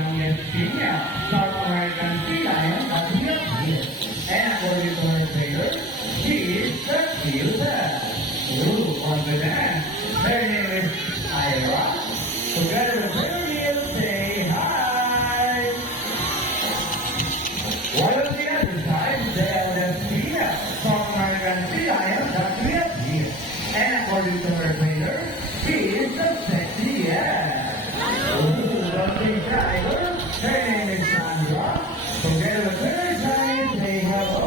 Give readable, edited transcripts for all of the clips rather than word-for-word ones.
youngest female South American sea lion of the year. And according to her trainer, she is the cutest. Ooh, confident. Her name is Ira. Together with her, we'll say hi. While on the other side, the eldest female South American sea lion of the year. And according to her trainer, she is the sexiest. Lovely driver. Her name is Sandra. Together with her, say hello.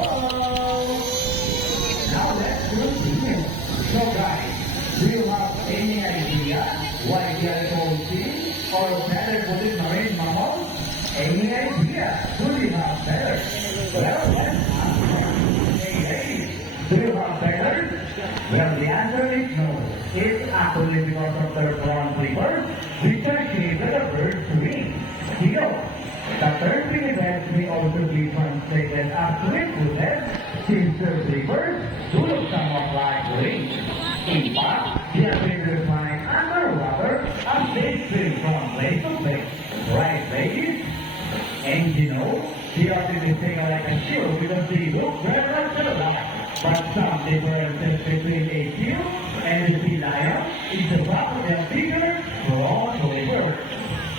Now let's continue. So guys, do you have any idea why they are called sea or feather-footed marine mammals? Any idea? Do you have feathers? Well, let's ask them. Hey, ladies, do you have feathers? Well, the answer is no. It's actually because of their brown flippers, which are shaped like a bird's wing. Still, the term flippers may also be translated as swift-footed, since their flippers do look somewhat like wings. In fact, they are being refined underwater as they swim from place to place. Right, ladies? And you know, they are really sing like a shield because they look very much alike. But some differences between a seal and a sea lion is the fact that they are bigger, broad flavors.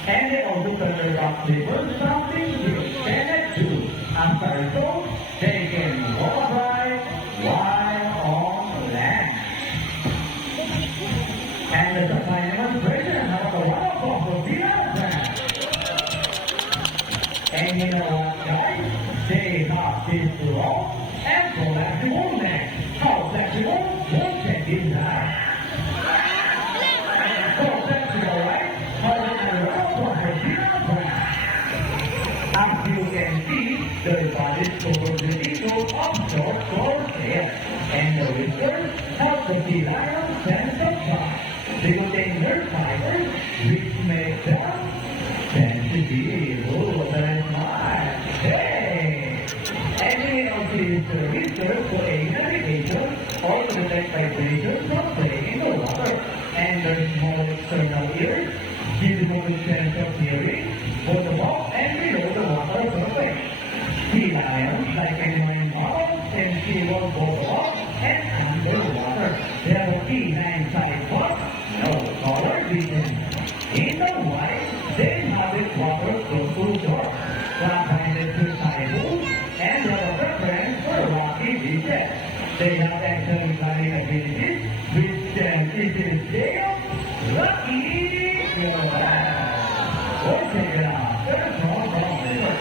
And they also consider that flavors something they cannot do. As a result, they can walk by while on land. And as a final demonstration of a wonderful brand. And you know what, guys? They have this long and flexible neck. How flexible? Won't check it out. So flexible, right? But it's a wonderful brand. As you can see, the body covers the eagle of short tail. And the whiskers have the sea lion's sense of size. They contain nerve fibers, which make them sensitive. Oh, that's nice. Hey! Any of these whiskers for a navigation or to detect vibrations from playing in the water. And their small external ears give them a sense of hearing both above and below the water surface. Sea lions, like anyone models, can see both above and underwater. They have a canine side butt, no color vision. In the white, they inhabit water close to shore, confined to sidewalks, and have a preference for rocky beaches. They have excellent flying abilities, which can easily scale lucky girls. We'll check it out. There's no problem.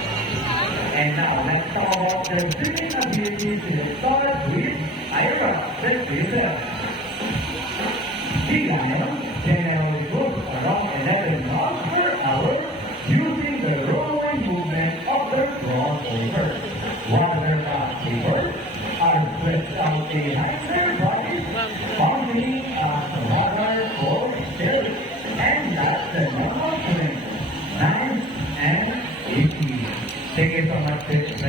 And now let's talk about the swimming abilities in the start with Ira. Let's listen. Sea lions generally move around 11 miles per hour using the rolling movement of their crossovers. While their flippers are stretched out behind their bodies, functioning as a rudder for steering. And that's the normal swim. Nice and easy. Thank you so much, Chris.